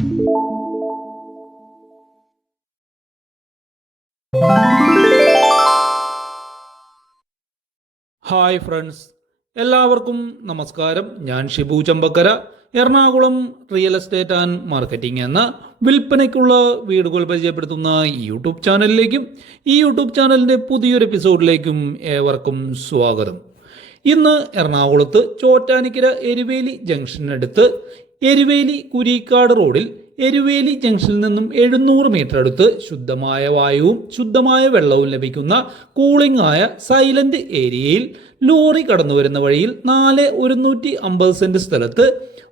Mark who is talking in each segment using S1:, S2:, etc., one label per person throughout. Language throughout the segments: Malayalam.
S1: Hi friends. എല്ലാവർക്കും നമസ്കാരം. ഞാൻ Shibu Champakkara. Ernakulam real estate and marketing എന്ന വിൽപ്പനയ്ക്കുള്ള വീടുകൾ പരിചയപ്പെടുത്തുന്ന യൂട്യൂബ് ചാനലിലേക്കും ഈ യൂട്യൂബ് ചാനലിന്റെ പുതിയൊരു എപ്പിസോഡിലേക്കും ഏവർക്കും സ്വാഗതം. ഇന്ന് എറണാകുളത്ത് ചോറ്റാനിക്കര എരുവേലി ജംഗ്ഷനടുത്ത് എരുവേലി കുരീക്കാട് റോഡിൽ എരുവേലി ജംഗ്ഷനിൽ നിന്നും എഴുന്നൂറ് മീറ്റർ അടുത്ത് ശുദ്ധമായ വായുവും ശുദ്ധമായ വെള്ളവും ലഭിക്കുന്ന കൂളിംഗ് ആയ സൈലന്റ് ഏരിയയിൽ ലോറി കടന്നു വരുന്ന വഴിയിൽ നാല് ഒരുന്നൂറ്റി അമ്പത് സെന്റ് സ്ഥലത്ത്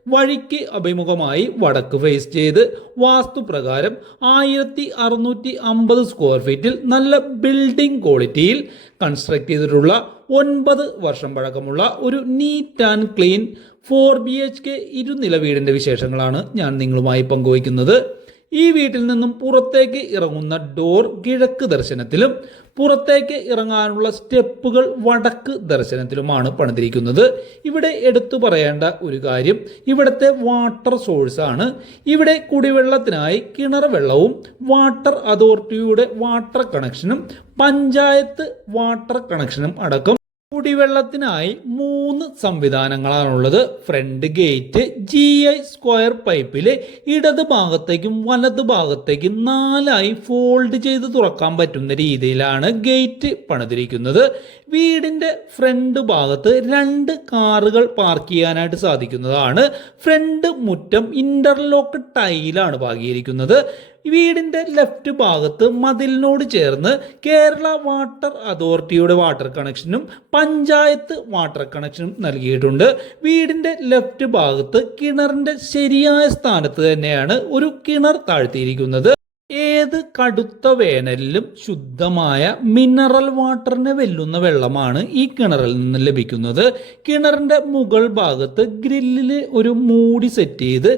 S1: വഴിക്ക് അഭിമുഖമായി വടക്ക് ഫേസ് ചെയ്ത് വാസ്തുപ്രകാരം ആയിരത്തി അറുന്നൂറ്റി അമ്പത് സ്ക്വയർ ഫീറ്റിൽ നല്ല ബിൽഡിംഗ് ക്വാളിറ്റിയിൽ കൺസ്ട്രക്ട് ചെയ്തിട്ടുള്ള ഒൻപത് വർഷം പഴക്കമുള്ള ഒരു neat and clean four B H K ഇരുനില വീടിന്റെ വിശേഷങ്ങളാണ് ഞാൻ നിങ്ങളുമായി പങ്കുവയ്ക്കുന്നത്. ഈ വീട്ടിൽ നിന്നും പുറത്തേക്ക് ഇറങ്ങുന്ന ഡോർ കിഴക്ക് ദർശനത്തിലും പുറത്തേക്ക് ഇറങ്ങാനുള്ള സ്റ്റെപ്പുകൾ വടക്ക് ദർശനത്തിലുമാണ് പണിതിരിക്കുന്നത്. ഇവിടെ എടുത്തു പറയേണ്ട ഒരു കാര്യം ഇവിടുത്തെ വാട്ടർ സോഴ്സ് ആണ്. ഇവിടെ കുടിവെള്ളത്തിനായി കിണർ വെള്ളവും വാട്ടർ അതോറിറ്റിയുടെ വാട്ടർ കണക്ഷനും പഞ്ചായത്ത് വാട്ടർ കണക്ഷനും അടക്കം കുടിവെള്ളത്തിനായി മൂന്ന് സംവിധാനങ്ങളാണുള്ളത്. Front gate G I square പൈപ്പിൽ ഇടത് ഭാഗത്തേക്കും വലത് ഭാഗത്തേക്കും നാലായി ഫോൾഡ് ചെയ്ത് തുറക്കാൻ പറ്റുന്ന രീതിയിലാണ് ഗേറ്റ് പണിതിരിക്കുന്നത്. വീടിന്റെ ഫ്രണ്ട് ഭാഗത്ത് രണ്ട് കാറുകൾ പാർക്ക് ചെയ്യാനായിട്ട് സാധിക്കുന്നതാണ്. ഫ്രണ്ട് മുറ്റം ഇന്റർലോക്ക് ടൈലാണ് പാകിയിരിക്കുന്നത്. വീടിന്റെ ലെഫ്റ്റ് ഭാഗത്ത് മതിലിനോട് ചേർന്ന് കേരള വാട്ടർ അതോറിറ്റിയുടെ വാട്ടർ കണക്ഷനും പഞ്ചായത്ത് വാട്ടർ കണക്ഷനും നൽകിയിട്ടുണ്ട്. വീടിന്റെ ലെഫ്റ്റ് ഭാഗത്ത് കിണറിന്റെ ശരിയായ സ്ഥാനത്ത് തന്നെയാണ് ഒരു കിണർ താഴ്ത്തിയിരിക്കുന്നത്. ഏത് കടുത്ത വേനലിലും ശുദ്ധമായ മിനറൽ വാട്ടറിനെ വെല്ലുന്ന വെള്ളമാണ് ഈ കിണറിൽ നിന്ന് ലഭിക്കുന്നത്. കിണറിന്റെ മുകൾ ഭാഗത്ത് ഗ്രില്ലിൽ ഒരു മൂടി സെറ്റ് ചെയ്ത്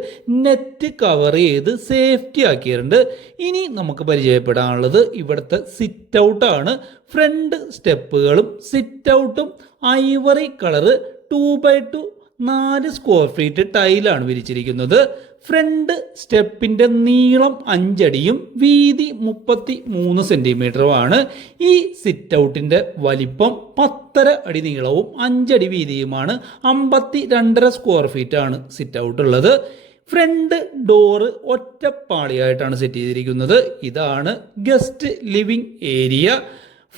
S1: നെറ്റ് കവർ ചെയ്ത് സേഫ്റ്റി ആക്കിയിട്ടുണ്ട്. ഇനി നമുക്ക് പരിചയപ്പെടാനുള്ളത് ഇവിടുത്തെ സിറ്റ് ഔട്ടാണ് ഫ്രണ്ട് സ്റ്റെപ്പുകളും sit ഔട്ടും ivory colour two by two നാല് സ്ക്വയർ ഫീറ്റ് ടൈലാണ് വിരിച്ചിരിക്കുന്നത്. ഫ്രണ്ട് സ്റ്റെപ്പിന്റെ നീളം അഞ്ചടിയും വീതി മുപ്പത്തി മൂന്ന് സെന്റിമീറ്ററുമാണ് ഈ സിറ്റ് ഔട്ടിന്റെ വലിപ്പം പത്തര അടി നീളവും അഞ്ചടി വീതിയുമാണ്. അമ്പത്തി രണ്ടര സ്ക്വയർ ഫീറ്റാണ് സിറ്റ് ഔട്ട് ഉള്ളത് ഫ്രണ്ട് ഡോറ് ഒറ്റപ്പാളിയായിട്ടാണ് സെറ്റ് ചെയ്തിരിക്കുന്നത്. ഇതാണ് ഗസ്റ്റ് ലിവിംഗ് ഏരിയ.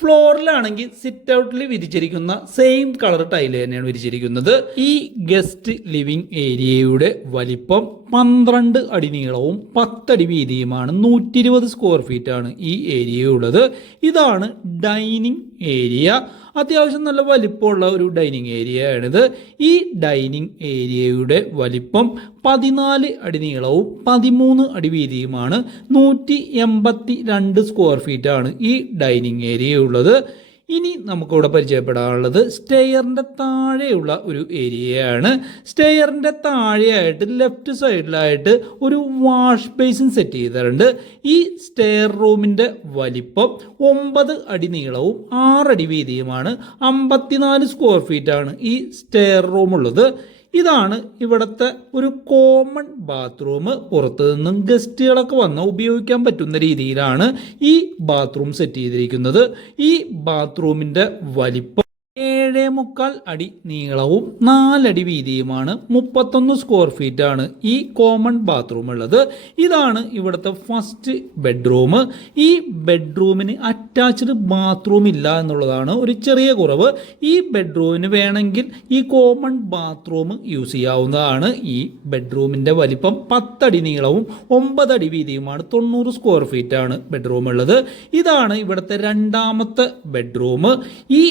S1: ഫ്ലോറിലാണെങ്കിൽ സിറ്റ് ഔട്ടിൽ വിരിച്ചിരിക്കുന്ന സെയിം കളർ ടൈൽ തന്നെയാണ് വിരിച്ചിരിക്കുന്നത്. ഈ ഗസ്റ്റ് ലിവിംഗ് ഏരിയയുടെ വലിപ്പം പന്ത്രണ്ട് അടി നീളവും പത്തടി വീതിയുമാണ്. നൂറ്റി ഇരുപത് സ്ക്വയർ ഫീറ്റ് ആണ് ഈ ഏരിയ ഉള്ളത്. ഇതാണ് ഡൈനിങ് ഏരിയ അത്യാവശ്യം നല്ല വലിപ്പമുള്ള ഒരു ഡൈനിങ് ഏരിയ ആണിത് ഈ ഡൈനിങ് ഏരിയയുടെ വലിപ്പം പതിനാല് അടി നീളവും പതിമൂന്ന് അടി വീതിയുമാണ്. നൂറ്റി എൺപത്തി രണ്ട് സ്ക്വയർ ഫീറ്റ് ആണ് ഈ ഡൈനിങ് ഏരിയ ഉള്ളത് ഇനി നമുക്കിവിടെ പരിചയപ്പെടാനുള്ളത് സ്റ്റെയറിന്റെ താഴെയുള്ള ഒരു ഏരിയയാണ്. സ്റ്റെയറിന്റെ താഴെയായിട്ട് ലെഫ്റ്റ് സൈഡിലായിട്ട് ഒരു വാഷ് ബേസിൻ സെറ്റ് ചെയ്തിട്ടുണ്ട്. ഈ സ്റ്റെയർ റൂമിന്റെ വലിപ്പം ഒമ്പത് അടി നീളവും ആറടി വീതിയുമാണ്. അമ്പത്തിനാല് സ്ക്വയർ ഫീറ്റാണ് ഈ സ്റ്റെയർ റൂമുള്ളത്. ഇതാണ് ഇവിടുത്തെ ഒരു കോമൺ ബാത്റൂം പുറത്തു നിന്നും ഗസ്റ്റുകളൊക്കെ വന്ന് ഉപയോഗിക്കാൻ പറ്റുന്ന രീതിയിലാണ് ഈ ബാത്റൂം സെറ്റ് ചെയ്തിരിക്കുന്നത്. ഈ ബാത്റൂമിന്റെ വലിപ്പം ഏഴേ മുക്കാൽ അടി നീളവും നാലടി വീതിയുമാണ് മുപ്പത്തൊന്ന് സ്ക്വയർ ഫീറ്റ് ആണ് ഈ കോമൺ ബാത്റൂം ഉള്ളത്. ഇതാണ് ഇവിടുത്തെ ഫസ്റ്റ് ബെഡ്റൂം ഈ ബെഡ്റൂമിന് അറ്റാച്ച്ഡ് ബാത്റൂം ഇല്ല എന്നുള്ളതാണ് ഒരു ചെറിയ കുറവ്. ഈ ബെഡ്റൂമിന് വേണമെങ്കിൽ ഈ കോമൺ ബാത്റൂം യൂസ് ചെയ്യാവുന്നതാണ്. ഈ ബെഡ്റൂമിന്റെ വലിപ്പം പത്തടി നീളവും ഒമ്പതടി വീതിയുമാണ് തൊണ്ണൂറ് സ്ക്വയർ ഫീറ്റ് ആണ് ബെഡ്റൂം ഉള്ളത്. ഇതാണ് ഇവിടുത്തെ രണ്ടാമത്തെ ബെഡ്റൂം ഈ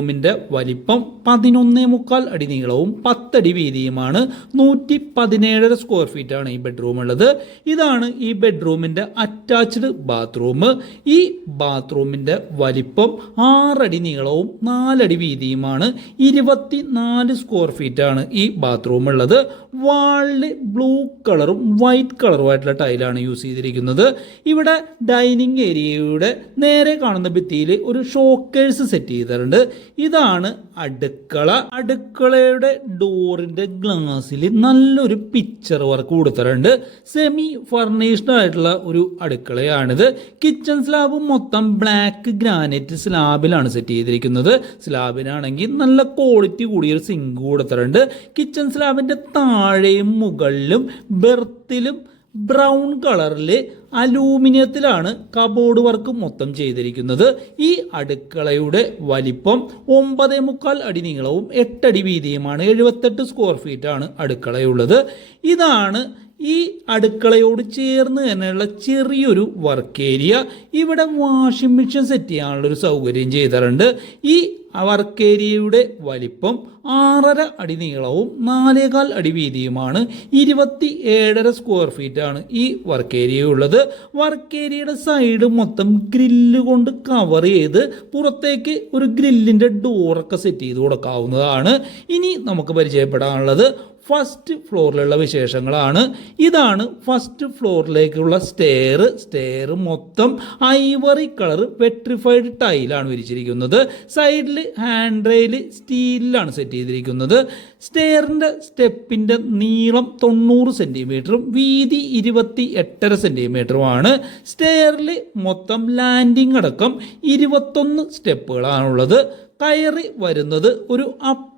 S1: ബെഡ്റൂമിന്റെ വലിപ്പം പതിനൊന്നേ മുക്കാൽ അടി നീളവും പത്തടി വീതിയുമാണ്. നൂറ്റി പതിനേഴര സ്ക്വയർ ഫീറ്റ് ആണ് ഈ ബെഡ്റൂം ഉള്ളത്. ഇതാണ് ഈ ബെഡ്റൂമിന്റെ അറ്റാച്ച്ഡ് ബാത്റൂം ഈ ബാത്റൂമിന്റെ വലിപ്പം ആറടി നീളവും നാലടി വീതിയുമാണ്. ഇരുപത്തി നാല് സ്ക്വയർ ഫീറ്റ് ആണ് ഈ ബാത്റൂം ഉള്ളത്. വാളിൽ ബ്ലൂ കളറും വൈറ്റ് കളറുമായിട്ടുള്ള ടൈലാണ് യൂസ് ചെയ്തിരിക്കുന്നത്. ഇവിടെ ഡൈനിങ് ഏരിയയുടെ നേരെ കാണുന്ന ഭിത്തിയിൽ ഒരു ഷോക്കേഴ്സ് സെറ്റ് ചെയ്തിട്ടുണ്ട്. ഇതാണ് അടുക്കള. അടുക്കളയുടെ ഡോറിന്റെ ഗ്ലാസ്സിൽ നല്ലൊരു പിക്ചർ വർക്ക് കൊടുത്തിട്ടുണ്ട്. സെമി ഫർണിഷ്ഡ് ആയിട്ടുള്ള ഒരു അടുക്കളയാണിത്. കിച്ചൺ സ്ലാബ് മൊത്തം ബ്ലാക്ക് ഗ്രാനൈറ്റ് സ്ലാബിലാണ് സെറ്റ് ചെയ്തിരിക്കുന്നത്. സ്ലാബിനാണെങ്കിൽ നല്ല ക്വാളിറ്റി കൂടിയൊരു സിങ്ക് കൊടുത്തിട്ടുണ്ട്. കിച്ചൺ സ്ലാബിന്റെ താഴെയും മുകളിലും ബെർത്തിലും ബ്രൗൺ കളറിൽ അലൂമിനിയത്തിലാണ് കബോർഡ് വർക്ക് മൊത്തം ചെയ്തിരിക്കുന്നത്. ഈ അടുക്കളയുടെ വലിപ്പം ഒമ്പതേ മുക്കാൽ അടി നീളവും എട്ടടി വീതിയുമാണ്. എഴുപത്തെട്ട് സ്ക്വയർ ഫീറ്റാണ് അടുക്കളയുള്ളത്. ഇതാണ് ഈ അടുക്കളയോട് ചേർന്ന് തന്നെയുള്ള ചെറിയൊരു വർക്ക് ഏരിയ ഇവിടെ വാഷിംഗ് മെഷീൻ സെറ്റ് ചെയ്യാനുള്ളൊരു സൗകര്യം ചെയ്തിട്ടുണ്ട്. ഈ വർക്ക് ഏരിയയുടെ വലിപ്പം ആറര അടി നീളവും നാലേകാൽ അടി വീതിയുമാണ്. ഇരുപത്തി ഏഴര സ്ക്വയർ ഫീറ്റ് ആണ് ഈ വർക്ക് ഏരിയ ഉള്ളത്. വർക്ക് ഏരിയയുടെ സൈഡ് മൊത്തം ഗ്രില്ല് കൊണ്ട് കവർ ചെയ്ത് പുറത്തേക്ക് ഒരു ഗ്രില്ലിന്റെ ഡോറൊക്കെ സെറ്റ് ചെയ്ത് കൊടുക്കാവുന്നതാണ്. ഇനി നമുക്ക് പരിചയപ്പെടാനുള്ളത് ഫസ്റ്റ് ഫ്ലോറിലുള്ള വിശേഷങ്ങളാണ്. ഇതാണ് ഫസ്റ്റ് ഫ്ലോറിലേക്കുള്ള സ്റ്റെയർ സ്റ്റെയർ മൊത്തം ഐവറി കളർ പെട്രിഫൈഡ് ടൈലാണ് വിരിച്ചിരിക്കുന്നത്. സൈഡിൽ ഹാൻഡ് റെയിൽ സ്റ്റീലിലാണ് സെറ്റ് ചെയ്തിരിക്കുന്നത്. സ്റ്റെയറിന്റെ സ്റ്റെപ്പിന്റെ നീളം തൊണ്ണൂറ് സെന്റിമീറ്ററും വീതി ഇരുപത്തി എട്ടര സെന്റിമീറ്ററുമാണ് സ്റ്റെയറിൽ മൊത്തം ലാൻഡിംഗ് അടക്കം ഇരുപത്തൊന്ന് സ്റ്റെപ്പുകളാണുള്ളത് കയറി വരുന്നത് ഒരു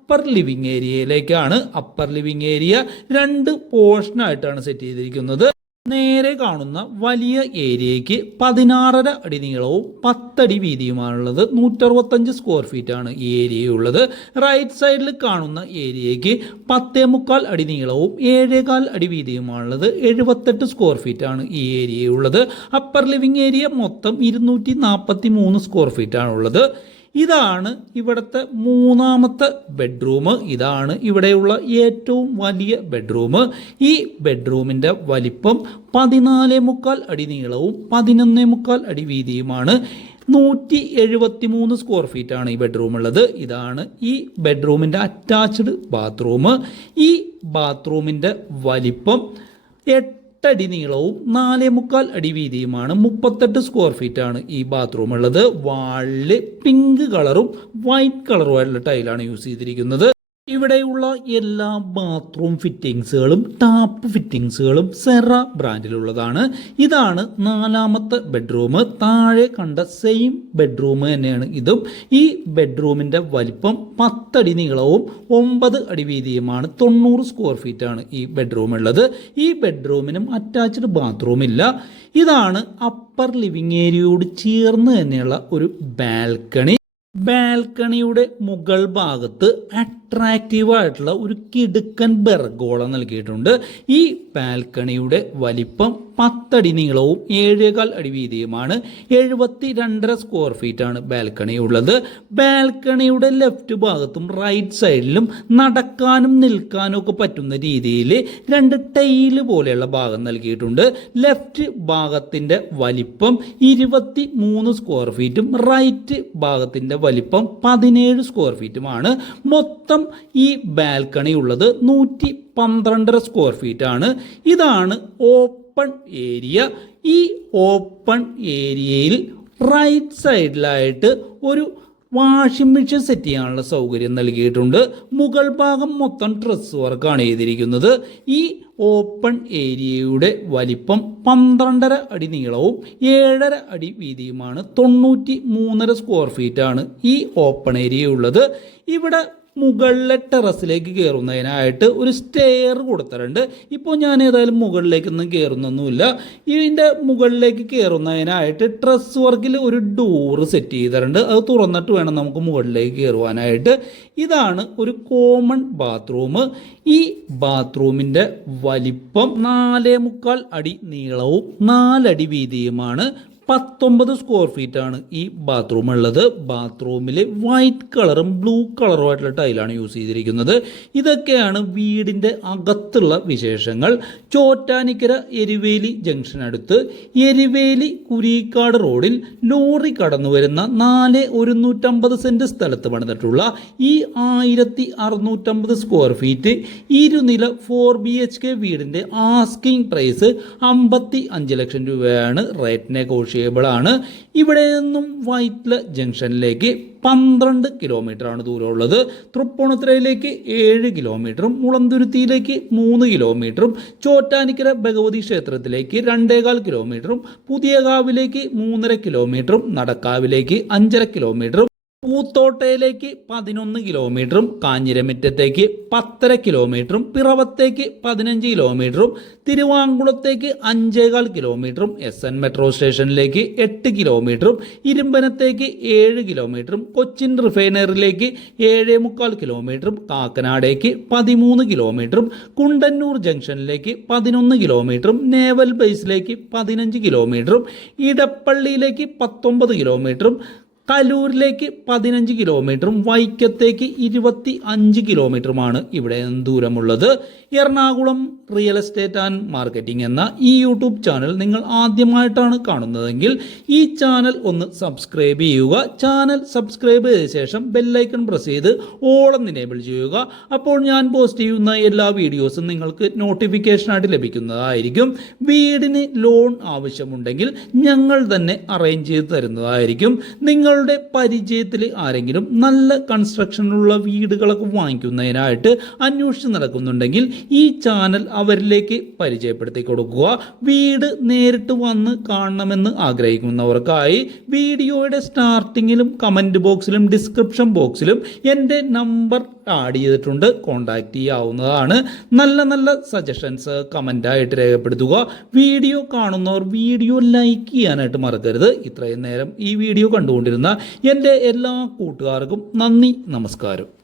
S1: അപ്പർ ലിവിങ് ഏരിയയിലേക്കാണ് അപ്പർ ലിവിങ് ഏരിയ രണ്ട് പോർഷനായിട്ടാണ് സെറ്റ് ചെയ്തിരിക്കുന്നത്. നേരെ കാണുന്ന വലിയ ഏരിയയ്ക്ക് പതിനാറര അടി നീളവും പത്തടി വീതിയുമാണുള്ളത്. നൂറ്ററുപത്തഞ്ച് സ്ക്വയർ ഫീറ്റ് ആണ് ഈ ഏരിയയുള്ളത് റൈറ്റ് സൈഡിൽ കാണുന്ന ഏരിയയ്ക്ക് പത്തേ മുക്കാൽ അടി നീളവും ഏഴേകാൽ അടി വീതിയുമാണുള്ളത്. എഴുപത്തെട്ട് സ്ക്വയർ ഫീറ്റ് ആണ് ഈ ഏരിയയുള്ളത് അപ്പർ ലിവിംഗ് ഏരിയ മൊത്തം ഇരുന്നൂറ്റി നാൽപ്പത്തി മൂന്ന് സ്ക്വയർ ഫീറ്റ് ആണുള്ളത്. ഇതാണ് ഇവിടുത്തെ മൂന്നാമത്തെ ബെഡ്റൂം. ഇതാണ് ഇവിടെയുള്ള ഏറ്റവും വലിയ ബെഡ്റൂം. ഈ ബെഡ്റൂമിന്റെ വലിപ്പം പതിനാല് മുക്കാൽ അടി നീളവും പതിനൊന്നേ മുക്കാൽ അടി വീതിയുമാണ്. നൂറ്റി എഴുപത്തി മൂന്ന് സ്ക്വയർ ഫീറ്റ് ആണ് ഈ ബെഡ്റൂം ഉള്ളത്. ഇതാണ് ഈ ബെഡ്റൂമിന്റെ അറ്റാച്ച്ഡ് ബാത്റൂം ഈ ബാത്റൂമിന്റെ വലിപ്പം എട്ടടി നീളവും നാലേ മുക്കാൽ അടി വീതിയുമാണ് മുപ്പത്തെട്ട് സ്ക്വയർ ഫീറ്റ് ആണ് ഈ ബാത്റൂം ഉള്ളത്. വാളിൽ പിങ്ക് കളറും വൈറ്റ് കളറും കളറുമായിട്ടുള്ള ടൈലാണ് യൂസ് ചെയ്തിരിക്കുന്നത്. ഇവിടെയുള്ള എല്ലാ ബാത്റൂം ഫിറ്റിങ്സുകളും ടാപ്പ് ഫിറ്റിങ്സുകളും സെറ ബ്രാൻഡിലുള്ളതാണ് ഇതാണ് നാലാമത്തെ ബെഡ്റൂം താഴെ കണ്ട സെയിം ബെഡ്റൂം തന്നെയാണ് ഇതും. ഈ ബെഡ്റൂമിന്റെ വലിപ്പം പത്തടി നീളവും ഒമ്പത് അടി വീതിയുമാണ്. തൊണ്ണൂറ് സ്ക്വയർ ഫീറ്റ് ആണ് ഈ ബെഡ്റൂം ഉള്ളത്. ഈ ബെഡ്റൂമിനും അറ്റാച്ച്ഡ് ബാത്റൂം ഇല്ല. ഇതാണ് അപ്പർ ലിവിങ് ഏരിയയോട് ചേർന്ന് തന്നെയുള്ള ഒരു ബാൽക്കണി ബാൽക്കണിയുടെ മുകൾ ഭാഗത്ത് അട്രാക്റ്റീവ് ആയിട്ടുള്ള ഒരു കിടുക്കൻ ബെർഗോള നൽകിയിട്ടുണ്ട്. ഈ ബാൽക്കണിയുടെ വലിപ്പം പത്തടി നീളവും ഏഴേകാൽ അടി വീതിയുമാണ് എഴുപത്തി രണ്ടര സ്ക്വയർ ഫീറ്റ് ആണ് ബാൽക്കണി ഉള്ളത്. ബാൽക്കണിയുടെ ലെഫ്റ്റ് ഭാഗത്തും റൈറ്റ് സൈഡിലും നടക്കാനും നിൽക്കാനും ഒക്കെ പറ്റുന്ന രീതിയിൽ രണ്ട് ടൈൽ പോലെയുള്ള ഭാഗം നൽകിയിട്ടുണ്ട്. ലെഫ്റ്റ് ഭാഗത്തിന്റെ വലിപ്പം ഇരുപത്തി മൂന്ന് സ്ക്വയർ ഫീറ്റും റൈറ്റ് ഭാഗത്തിന്റെ വലിപ്പം പതിനേഴ് സ്ക്വയർ ഫീറ്റുമാണ് മൊത്തം ഈ ബാൽക്കണി ഉള്ളത് നൂറ്റി പന്ത്രണ്ടര സ്ക്വയർ ഫീറ്റ് ആണ്. ഇതാണ് ഓപ്പൺ ഏരിയ. ഈ ഓപ്പൺ ഏരിയയിൽ റൈറ്റ് സൈഡിലായിട്ട് ഒരു വാഷിംഗ് മെഷീൻ സെറ്റ് ചെയ്യാനുള്ള സൗകര്യം നൽകിയിട്ടുണ്ട്. മുകൾ ഭാഗം മൊത്തം ഡ്രസ് വർക്കാണ് ചെയ്തിരിക്കുന്നത്. ഈ ഓപ്പൺ ഏരിയയുടെ വലിപ്പം പന്ത്രണ്ടര അടി നീളവും ഏഴര അടി വീതിയുമാണ്. തൊണ്ണൂറ്റി മൂന്നര സ്ക്വയർ ഫീറ്റ് ആണ് ഈ ഓപ്പൺ ഏരിയ ഉള്ളത്. ഇവിടെ മുകളിലെ ടെറസിലേക്ക് കയറുന്നതിനായിട്ട് ഒരു സ്റ്റെയർ കൊടുത്തിട്ടുണ്ട്. ഇപ്പോൾ ഞാൻ ഏതായാലും മുകളിലേക്കൊന്നും കയറുന്നൊന്നുമില്ല ഇതിന്റെ മുകളിലേക്ക് കയറുന്നതിനായിട്ട് ട്രസ് വർക്കിൽ ഒരു ഡോറ് സെറ്റ് ചെയ്തിട്ടുണ്ട്. അത് തുറന്നിട്ട് വേണം നമുക്ക് മുകളിലേക്ക് കയറുവാനായിട്ട് ഇതാണ് ഒരു കോമൺ ബാത്റൂം ഈ ബാത്റൂമിന്റെ വലിപ്പം നാലേ മുക്കാൽ അടി നീളവും നാലടി വീതിയുമാണ്. പത്തൊമ്പത് സ്ക്വയർ ഫീറ്റ് ആണ് ഈ ബാത്റൂം ഉള്ളത്. ബാത്റൂമിൽ വൈറ്റ് കളറും ബ്ലൂ കളറും ആയിട്ടുള്ള ടൈലാണ് യൂസ് ചെയ്തിരിക്കുന്നത്. ഇതൊക്കെയാണ് വീടിന്റെ അകത്തുള്ള വിശേഷങ്ങൾ. ചോറ്റാനിക്കര എരിവേലി ജംഗ്ഷൻ അടുത്ത്. എരിവേലി കുരീക്കാട് റോഡിൽ ലോറി കടന്നു വരുന്ന നാല് ഒരുന്നൂറ്റമ്പത് സെന്റ് സ്ഥലത്ത് പണിതിട്ടുള്ള ഈ ആയിരത്തി അറുന്നൂറ്റമ്പത് സ്ക്വയർ ഫീറ്റ് ഇരുനില ഫോർ ബി എച്ച് കെ വീടിന്റെ ആസ്കിംഗ് പ്രൈസ് അമ്പത്തി അഞ്ച് ലക്ഷം രൂപയാണ് റേറ്റ് നെഗോഷ്യബിൾ നെഗോഷിയബിൾ ആണ്. ഇവിടെ നിന്നും വൈറ്റ്ല ജംഗ്ഷനിലേക്ക് പന്ത്രണ്ട് കിലോമീറ്റർ ആണ് ദൂരമുള്ളത്. തൃപ്പൂണിത്തുറയിലേക്ക് ഏഴ് കിലോമീറ്ററും മുളന്തുരുത്തിയിലേക്ക് മൂന്ന് കിലോമീറ്ററും ചോറ്റാനിക്കര ഭഗവതി ക്ഷേത്രത്തിലേക്ക് രണ്ടേകാൽ കിലോമീറ്ററും പുതിയകാവിലേക്ക് മൂന്നര കിലോമീറ്ററും നടക്കാവിലേക്ക് അഞ്ചര കിലോമീറ്ററും പൂത്തോട്ടയിലേക്ക് പതിനൊന്ന് കിലോമീറ്ററും കാഞ്ഞിരമിറ്റത്തേക്ക് പത്തര കിലോമീറ്ററും പിറവത്തേക്ക് പതിനഞ്ച് കിലോമീറ്ററും തിരുവാങ്കുളത്തേക്ക് അഞ്ചേകാൽ കിലോമീറ്ററും എസ് എൻ മെട്രോ സ്റ്റേഷനിലേക്ക് എട്ട് കിലോമീറ്ററും ഇരുമ്പനത്തേക്ക് ഏഴ് കിലോമീറ്ററും കൊച്ചിൻ റിഫൈനറിയിലേക്ക് ഏഴേ മുക്കാൽ കിലോമീറ്ററും കാക്കനാടേക്ക് പതിമൂന്ന് കിലോമീറ്ററും കുണ്ടന്നൂർ ജംഗ്ഷനിലേക്ക് പതിനൊന്ന് കിലോമീറ്ററും നേവൽ ബേസിലേക്ക് പതിനഞ്ച് കിലോമീറ്ററും ഇടപ്പള്ളിയിലേക്ക് പത്തൊമ്പത് കിലോമീറ്ററും കലൂരിലേക്ക് പതിനഞ്ച് കിലോമീറ്ററും വൈക്കത്തേക്ക് ഇരുപത്തി അഞ്ച് കിലോമീറ്ററുമാണ് ഇവിടെ ദൂരമുള്ളത്. Ernakulam real estate and marketing എന്ന ഈ യൂട്യൂബ് ചാനൽ നിങ്ങൾ ആദ്യമായിട്ടാണ് കാണുന്നതെങ്കിൽ ഈ ചാനൽ ഒന്ന് സബ്സ്ക്രൈബ് ചെയ്യുക. ചാനൽ സബ്സ്ക്രൈബ് ചെയ്ത ശേഷം ബെല്ലൈക്കൺ പ്രസ് ചെയ്ത് ഓളം എനേബിൾ ചെയ്യുക. അപ്പോൾ ഞാൻ പോസ്റ്റ് ചെയ്യുന്ന എല്ലാ വീഡിയോസും നിങ്ങൾക്ക് നോട്ടിഫിക്കേഷനായിട്ട് ലഭിക്കുന്നതായിരിക്കും. വീടിന് ലോൺ ആവശ്യമുണ്ടെങ്കിൽ ഞങ്ങൾ തന്നെ അറേഞ്ച് ചെയ്ത് തരുന്നതായിരിക്കും. നിങ്ങളുടെ പരിചയത്തിൽ ആരെങ്കിലും നല്ല കൺസ്ട്രക്ഷനുള്ള വീടുകളൊക്കെ വാങ്ങിക്കുന്നതിനായിട്ട് അന്വേഷിച്ച് നടക്കുന്നുണ്ടെങ്കിൽ ഈ ചാനൽ അവരിലേക്ക് പരിചയപ്പെടുത്തി കൊടുക്കുക. വീട് നേരിട്ട് വന്ന് കാണണമെന്ന് ആഗ്രഹിക്കുന്നവർക്കായി വീഡിയോയുടെ സ്റ്റാർട്ടിങ്ങിലും കമന്റ് ബോക്സിലും ഡിസ്ക്രിപ്ഷൻ ബോക്സിലും എന്റെ നമ്പർ ആഡ് ചെയ്തിട്ടുണ്ട്. കോൺടാക്റ്റ് ചെയ്യാവുന്നതാണ്. നല്ല നല്ല സജഷൻസ് കമന്റായിട്ട് രേഖപ്പെടുത്തുക. വീഡിയോ കാണുന്നവർ വീഡിയോ ലൈക്ക് ചെയ്യാനായിട്ട് മറക്കരുത്. ഇത്രയും നേരം ഈ വീഡിയോ കണ്ടുകൊണ്ടിരുന്ന എന്റെ എല്ലാ കൂട്ടുകാർക്കും നന്ദി നമസ്കാരം.